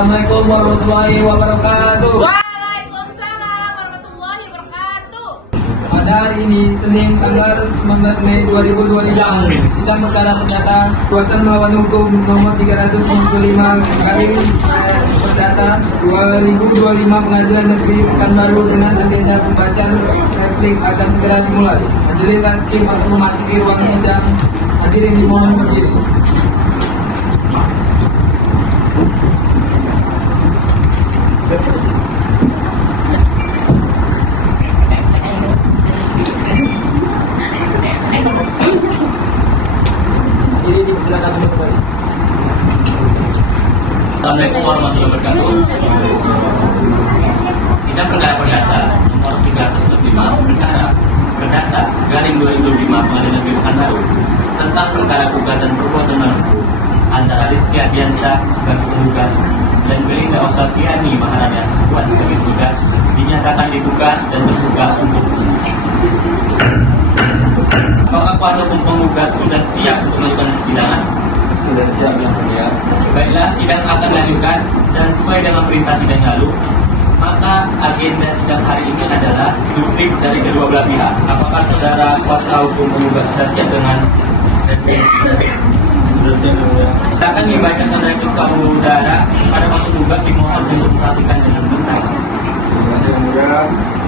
Assalamualaikum warahmatullahi wabarakatuh. Waalaikumsalam warahmatullahi wabarakatuh. Pada hari ini, Senin tanggal 19 Mei 2025, sidang perkara perdata perbuatan melawan hukum nomor 365 garing perdata 2025 Pengadilan Negeri Pekanbaru dengan agenda pembacaan replik akan segera dimulai. Majelis hakim akan memasuki ruang sidang. Hadirin dimohon berdiri. Ini dipersilakan untuk kembali. Assalamualaikum warahmatullahi wabarakatuh. Sidang perkara perdata nomor 305 perkara perdata garing 2025 Pengadilan Negeri Pekanbaru tentang perkara gugatan perbuatan melawan hukum antara Rizky Ardiansyah sebagai penggugat dan Belinda Oktaviani Maharani Aswan sebagai penggugat dinyatakan dibuka dan terbuka untuk umum. Apakah kuasa hukum penggugat sudah siap untuk melakukan persidangan? Sudah siap yang mulia. Baiklah, sidang akan dilanjutkan dan sesuai dengan perintah sidang lalu, maka agenda sidang hari ini adalah duplik dari kedua belah pihak. Apakah saudara kuasa hukum penggugat sudah siap dengan replik? Sudah siap, yang mulia. Silakan dibacakan replik saudara pada waktu gugat dimohon untuk memperhatikan dengan seksama. Yang mulia,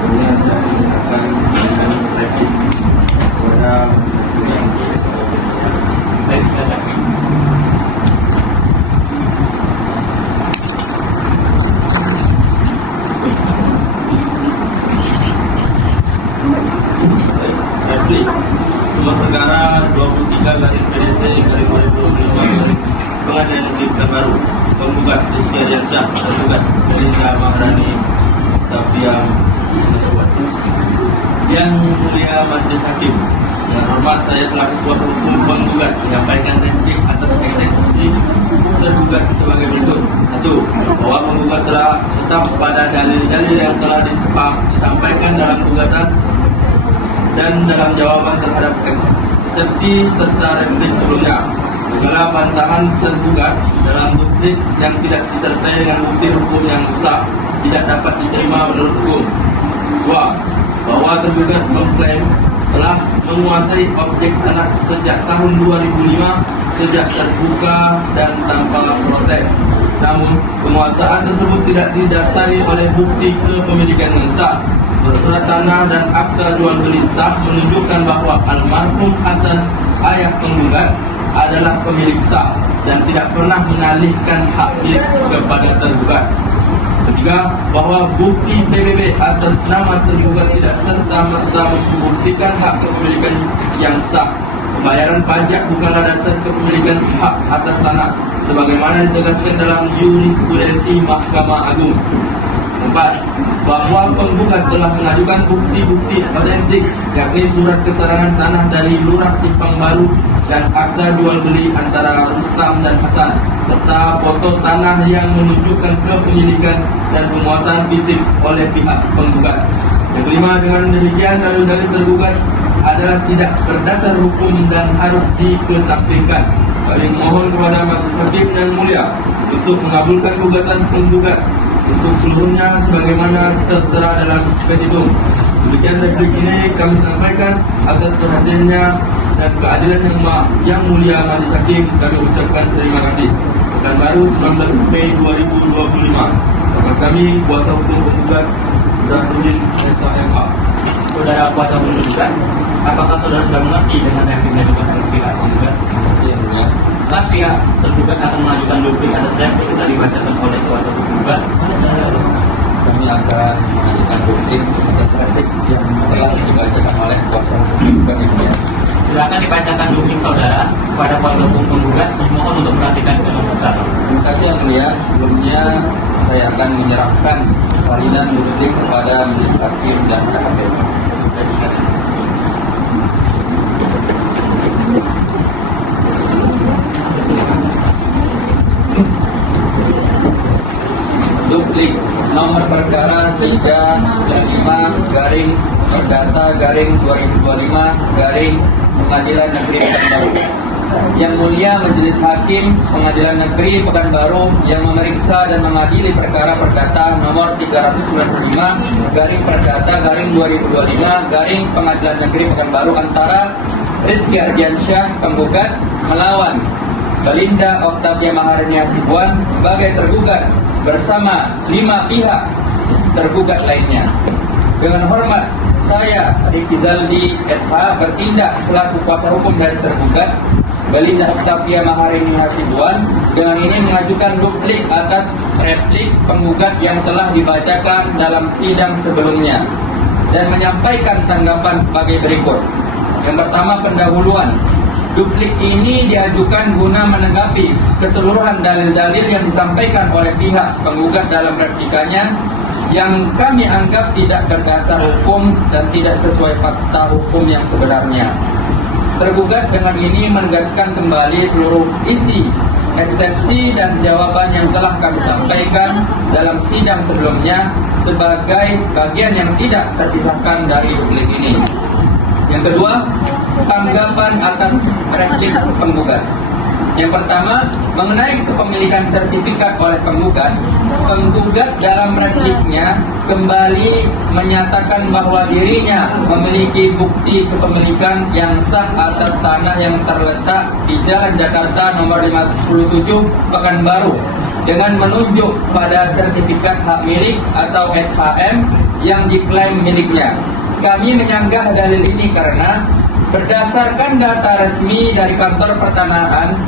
ini adalah akan memberikan replik kepada yang Baik, silakan. replik nomor perkara 23 garing PDT garing 2025 garing Pengadilan Negeri Pekanbaru, penggugat Rizky Ardiansyah, tergugat Belinda Maharani Aswan. Yang mulia majelis hakim, yang hormat, saya selaku kuasa hukum penggugat menyampaikan replik atas eksepsi tergugat sebagai berikut. 1. Bahwa penggugat telah tetap pada dalil-dalil yang telah disampaikan dalam gugatan dan dalam jawaban terhadap eksepsi serta replik sebelumnya. Segala bantahan tergugat dalam duplik yang tidak disertai dengan bukti hukum yang sah tidak dapat diterima menurut hukum. 2. Bahwa tergugat mengklaim telah menguasai objek tanah sejak tahun 2005 sejak terbuka dan tanpa protes. Namun, penguasaan tersebut tidak didasari oleh bukti kepemilikan yang sah. Bersurat tanah dan akta jual beli sah menunjukkan bahwa almarhum Hasan, ayah penggugat, adalah pemilik sah dan tidak pernah mengalihkan hak milik kepada tergugat. 3. Bahwa bukti PBB atas nama tergugat tidak serta-merta membuktikan hak kepemilikan yang sah. Pembayaran pajak bukanlah dasar kepemilikan hak atas tanah, sebagaimana ditegaskan dalam jurisprudensi Mahkamah Agung. 4. Bahwa penggugat telah mengajukan bukti-bukti otentik, yakni surat keterangan tanah dari Lurah Simpang Baru dan akta jual beli antara Rustam dan Hasan, serta foto tanah yang menunjukkan kepemilikan dan penguasaan fisik oleh pihak penggugat. Yang kelima, dengan demikian dalil-dalil tergugat adalah tidak berdasar hukum dan harus dikesampingkan. Kami mohon kepada majelis hakim yang mulia untuk mengabulkan gugatan penggugat untuk seluruhnya sebagaimana tertera dalam petitum. Demikian replik ini kami sampaikan atas perhatiannya dan keadilan yang mulia majelis hakim. Kami ucapkan terima kasih. Pekanbaru 19 Mei 2025. Sama kami kuasa hukum penggugat Zahruddin SHMH. Saudara kuasa hukum penggugat, apakah saudara sudah mengerti dengan replik dan juga pihak penggugat? Yang mulia. Apakah pihak tergugat akan mengajukan duplik atas replik yang dibacakan oleh kuasa hukum penggugat? Kami akan mengajukan duplik atas replik yang telah dibacakan oleh kuasa hukum penggugat yang mulia. Silakan dibacakan duplik saudara kepada kuasa hukum penggugat. Mohon untuk perhatikan dengan seksama. Terima kasih yang mulia. Sebelumnya saya akan menyerahkan salinan duplik kepada majelis hakim dan KPK. Duplik nomor perkara 395 garing perdata garing 2025 garing Pengadilan Negeri Pekanbaru. Yang Mulia Majelis Hakim Pengadilan Negeri Pekanbaru yang memeriksa dan mengadili perkara perdata nomor 395/Perdata/2025 Pengadilan Negeri Pekanbaru antara Rizky Ardiansyah penggugat melawan Belinda Octavia Maharani Hasibuan sebagai tergugat bersama 5 pihak tergugat lainnya. Dengan hormat, saya Riki Zaldi SH bertindak selaku kuasa hukum dari tergugat Belinda Octavia Maharani Hasibuan dengan ini mengajukan duplik atas replik penggugat yang telah dibacakan dalam sidang sebelumnya dan menyampaikan tanggapan sebagai berikut. Yang pertama, pendahuluan. Duplik ini diajukan guna menanggapi keseluruhan dalil-dalil yang disampaikan oleh pihak penggugat dalam replikanya yang kami anggap tidak berdasar hukum dan tidak sesuai fakta hukum yang sebenarnya. Tergugat dengan ini menegaskan kembali seluruh isi, eksepsi dan jawaban yang telah kami sampaikan dalam sidang sebelumnya sebagai bagian yang tidak terpisahkan dari duplik ini. Yang kedua, tanggapan atas replik penggugat. Yang pertama, mengenai kepemilikan sertifikat oleh penggugat dalam repliknya kembali menyatakan bahwa dirinya memiliki bukti kepemilikan yang sah atas tanah yang terletak di Jalan Jakarta nomor 57 Pekanbaru dengan menunjuk pada sertifikat hak milik atau SHM yang diklaim miliknya. Kami menyanggah dalil ini karena berdasarkan data resmi dari kantor pertanahan,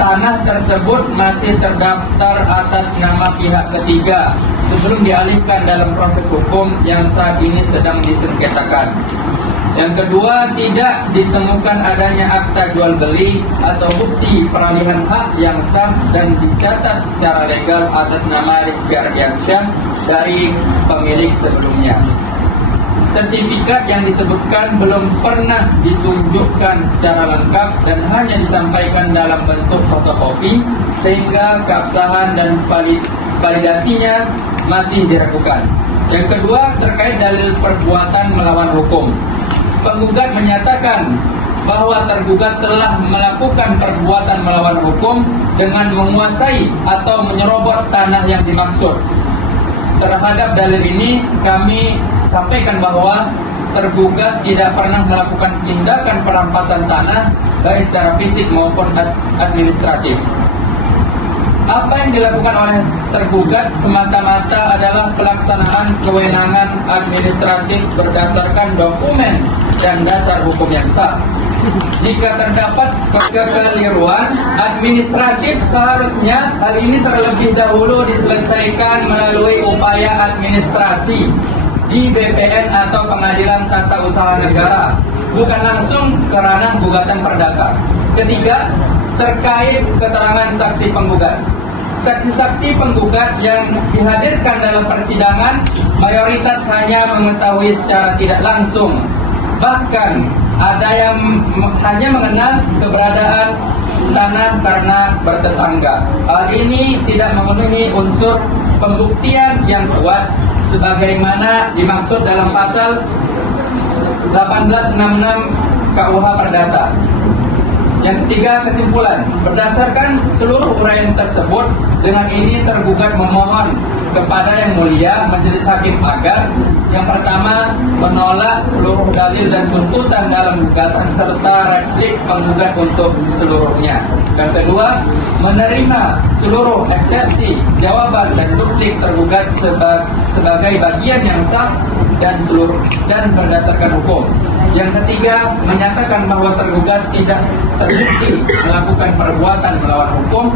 tanah tersebut masih terdaftar atas nama pihak ketiga sebelum dialihkan dalam proses hukum yang saat ini sedang disengketakan. Yang kedua, tidak ditemukan adanya akta jual beli atau bukti peralihan hak yang sah dan dicatat secara legal atas nama Rizky Ardiansyah dari pemilik sebelumnya. Sertifikat yang disebutkan belum pernah ditunjukkan secara lengkap dan hanya disampaikan dalam bentuk fotokopi sehingga keabsahan dan validasinya masih diragukan. Yang kedua, terkait dalil perbuatan melawan hukum. Penggugat menyatakan bahwa tergugat telah melakukan perbuatan melawan hukum dengan menguasai atau menyerobot tanah yang dimaksud. Terhadap dalil ini kami sampaikan bahwa tergugat tidak pernah melakukan tindakan perampasan tanah baik secara fisik maupun administratif. Apa yang dilakukan oleh tergugat semata-mata adalah pelaksanaan kewenangan administratif berdasarkan dokumen dan dasar hukum yang sah. Jika terdapat kekeliruan administratif, seharusnya hal ini terlebih dahulu diselesaikan melalui upaya administrasi di BPN atau Pengadilan Tata Usaha Negara, bukan langsung ke ranah gugatan perdata. Ketiga, terkait keterangan saksi penggugat. Saksi-saksi penggugat yang dihadirkan dalam persidangan mayoritas hanya mengetahui secara tidak langsung. Bahkan ada yang hanya mengenal keberadaan tanah karena bertetangga. Hal ini tidak memenuhi unsur pembuktian yang kuat sebagaimana dimaksud dalam pasal 1866 KUH Perdata. Yang ketiga, kesimpulan. Berdasarkan seluruh uraian tersebut, dengan ini tergugat memohon kepada Yang Mulia Majelis Hakim agar yang pertama, menolak seluruh dalil dan tuntutan dalam gugatan serta replik penggugat untuk seluruhnya. Yang kedua, menerima seluruh eksepsi, jawaban dan duplik tergugat sebagai bagian yang sah dan berdasarkan hukum. Yang ketiga, menyatakan bahwa tergugat tidak terbukti melakukan perbuatan melawan hukum.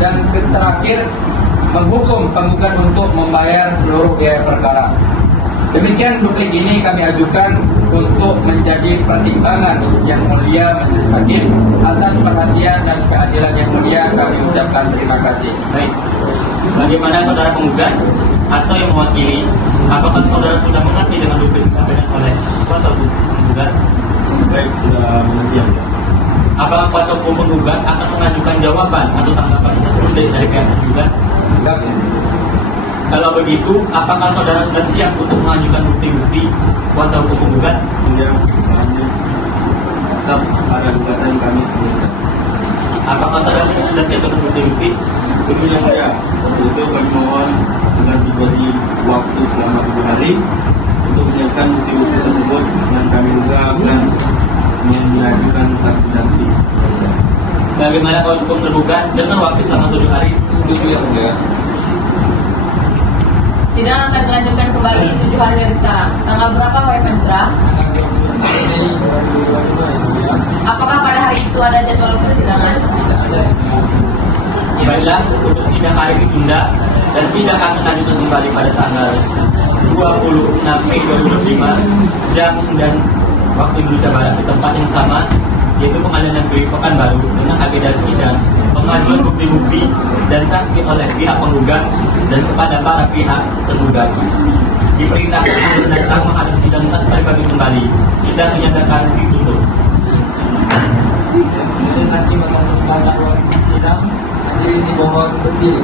Dan terakhir, menghukum penggugat untuk membayar seluruh biaya perkara. Demikian duplik ini kami ajukan untuk menjadi pertimbangan Yang Mulia Majelis Hakim. Atas perhatian dan keadilan Yang Mulia kami ucapkan terima kasih. Baik, bagaimana saudara penggugat atau yang mewakili, apakah saudara sudah mengerti dengan duplik disampaikan oleh kuasa hukum penggugat? Baik, sudah mengerti ya. Apakah kuasa hukum penggugat akan mengajukan jawaban atau tanggapan tersebut dari pihak penggugat? Enggak. Kalau begitu, apakah saudara sudah siap untuk mengajukan bukti-bukti kuasa hukum penggugat? Kemudian tetap pada gugatan kami selesai. Apakah saudara sudah siap untuk bukti-bukti? Tentu yang mulia, untuk itu kami mohon dengan diberi waktu selama 7 hari untuk menyiapkan bukti-bukti tersebut dan kami juga akan mengajukan saksi-saksi. Bagaimana kalau hukum terbuka dengan waktu selama 7 hari? Setuju yang mulia. Sidang akan dilanjutkan kembali 7 hari dari sekarang. Tanggal berapa, Wahai Pendra? Mei 2022 yang mulia. Apakah pada hari itu ada jadwal persidangan? Tidak ada yang mulia. Baiklah, untuk sidang hari ini ditunda dan sidang akan dilanjutkan kembali pada tanggal 26 Mei 2025 jam 9 waktu Indonesia Barat di tempat yang sama, yaitu Pengadilan Negeri Pekanbaru dengan agenda sidang pengajuan bukti-bukti dan saksi oleh pihak penggugat dan kepada para pihak tergugat. Diperintahkan untuk datang menghadap sidang tanpa dibagi kembali. Sidang dinyatakan ditutup. Majelis hakim akan membaca sidang. Hadirin dimohon berdiri.